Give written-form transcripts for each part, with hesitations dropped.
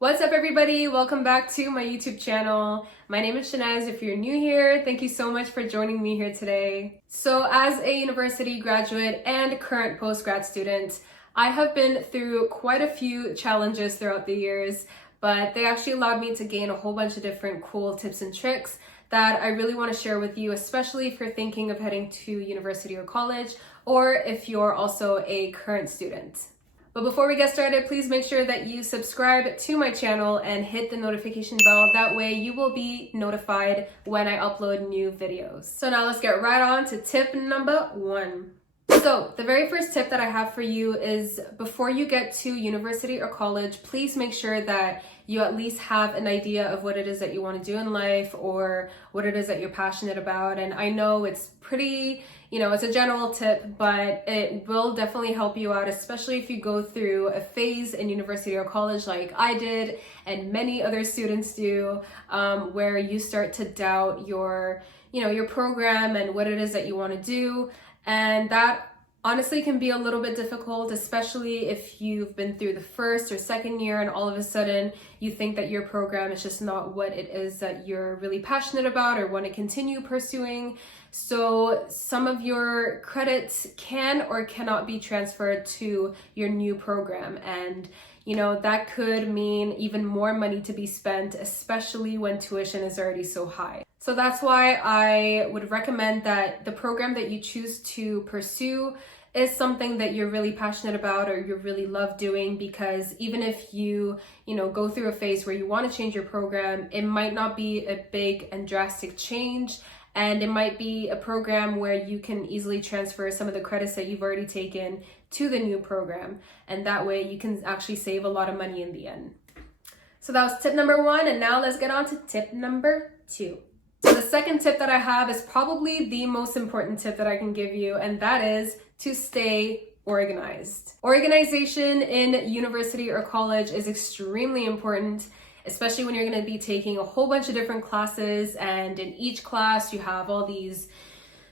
What's up, everybody? Welcome back to my YouTube channel. My name is Shanaz. If you're new here, thank you so much for joining me here today. So as a university graduate and current post-grad student, I have been through quite a few challenges throughout the years, but they actually allowed me to gain a whole bunch of different cool tips and tricks that I really want to share with you, especially if you're thinking of heading to university or college, or if you're also a current student. But before we get started, please make sure that you subscribe to my channel and hit the notification bell. That way you will be notified when I upload new videos. So now let's get right on to tip number 1. So the very first tip that I have for you is before you get to university or college, please make sure that you at least have an idea of what it is that you want to do in life or what it is that you're passionate about. And I know it's pretty, it's a general tip, but it will definitely help you out, especially if you go through a phase in university or college like I did and many other students do, where you start to doubt your program and what it is that you want to do. And that honestly can be a little bit difficult, especially if you've been through the first or second year and all of a sudden you think that your program is just not what it is that you're really passionate about or want to continue pursuing. So some of your credits can or cannot be transferred to your new program. And that could mean even more money to be spent, especially when tuition is already so high. So that's why I would recommend that the program that you choose to pursue is something that you're really passionate about or you really love doing, because even if you go through a phase where you want to change your program, it might not be a big and drastic change. And it might be a program where you can easily transfer some of the credits that you've already taken to the new program. And that way you can actually save a lot of money in the end. So that was tip number 1. And now let's get on to tip number 2. So the second tip that I have is probably the most important tip that I can give you, and that is to stay organized. Organization in university or college is extremely important, especially when you're going to be taking a whole bunch of different classes, and in each class you have all these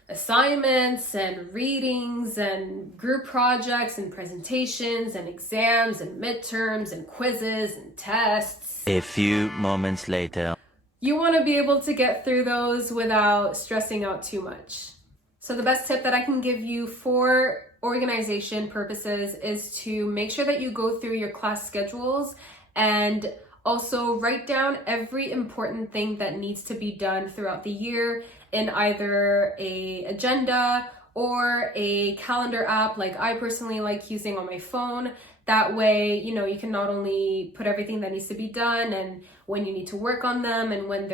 assignments and readings and group projects and presentations and exams and midterms and quizzes and tests. A few moments later. You want to be able to get through those without stressing out too much. So the best tip that I can give you for organization purposes is to make sure that you go through your class schedules and also write down every important thing that needs to be done throughout the year in either an agenda or a calendar app like I personally like using on my phone. That way, you can not only put everything that needs to be done and when you need to work on them and when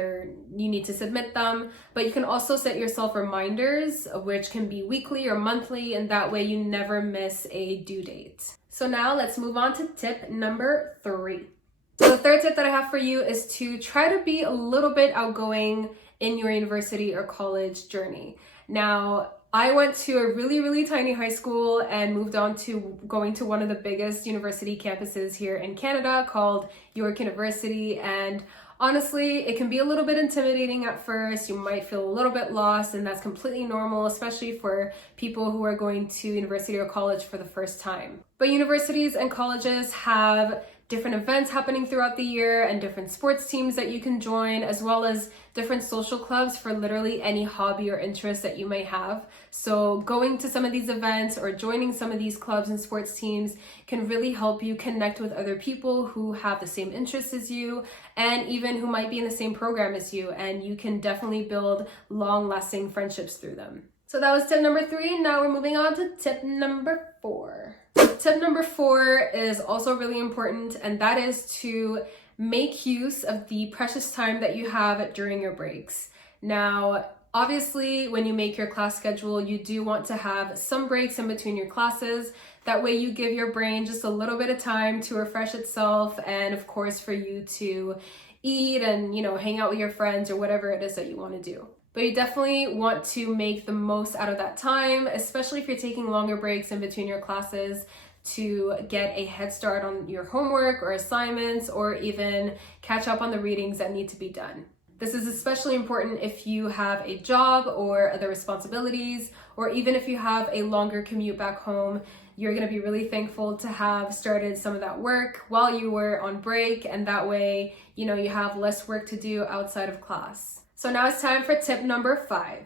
you need to submit them, but you can also set yourself reminders, which can be weekly or monthly, and that way you never miss a due date. So now let's move on to tip number 3. So the third tip that I have for you is to try to be a little bit outgoing in your university or college journey. Now, I went to a really, really tiny high school and moved on to going to one of the biggest university campuses here in Canada called York University. And honestly, it can be a little bit intimidating at first. You might feel a little bit lost, and that's completely normal, especially for people who are going to university or college for the first time. But universities and colleges have different events happening throughout the year and different sports teams that you can join, as well as different social clubs for literally any hobby or interest that you may have. So going to some of these events or joining some of these clubs and sports teams can really help you connect with other people who have the same interests as you and even who might be in the same program as you, and you can definitely build long-lasting friendships through them. So that was tip number 3. Now we're moving on to tip number 4. Tip number 4 is also really important, and that is to make use of the precious time that you have during your breaks. Now, obviously, when you make your class schedule, you do want to have some breaks in between your classes. That way you give your brain just a little bit of time to refresh itself, and of course for you to eat and, hang out with your friends or whatever it is that you want to do. But you definitely want to make the most out of that time, especially if you're taking longer breaks in between your classes, to get a head start on your homework or assignments, or even catch up on the readings that need to be done. This is especially important if you have a job or other responsibilities, or even if you have a longer commute back home. you're going to be really thankful to have started some of that work while you were on break, and that way, you know, you have less work to do outside of class. So now it's time for tip number 5.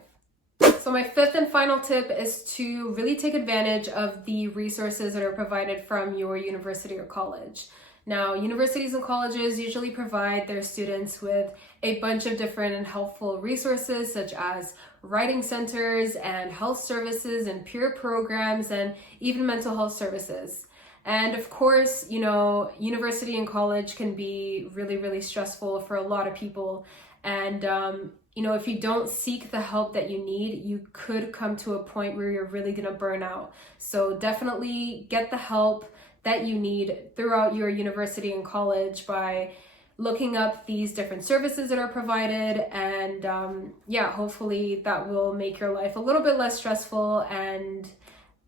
So my 5th and final tip is to really take advantage of the resources that are provided from your university or college. Now, universities and colleges usually provide their students with a bunch of different and helpful resources, such as writing centers and health services and peer programs and even mental health services. And of course, you know, university and college can be really, really stressful for a lot of people. And, you know, if you don't seek the help that you need, you could come to a point where you're really gonna burn out. So definitely get the help that you need throughout your university and college by looking up these different services that are provided, and yeah, hopefully that will make your life a little bit less stressful and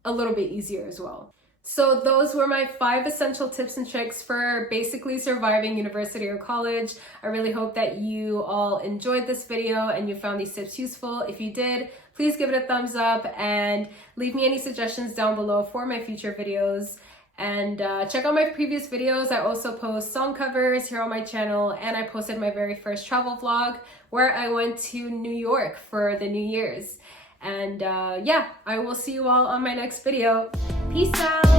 a little bit easier as well. So those were my 5 essential tips and tricks for basically surviving university or college. I really hope that you all enjoyed this video and you found these tips useful. If you did, please give it a thumbs up and leave me any suggestions down below for my future videos. And check out my previous videos. I also post song covers here on my channel, and I posted my very first travel vlog where I went to New York for the New Year's. And yeah, I will see you all on my next video. Peace out!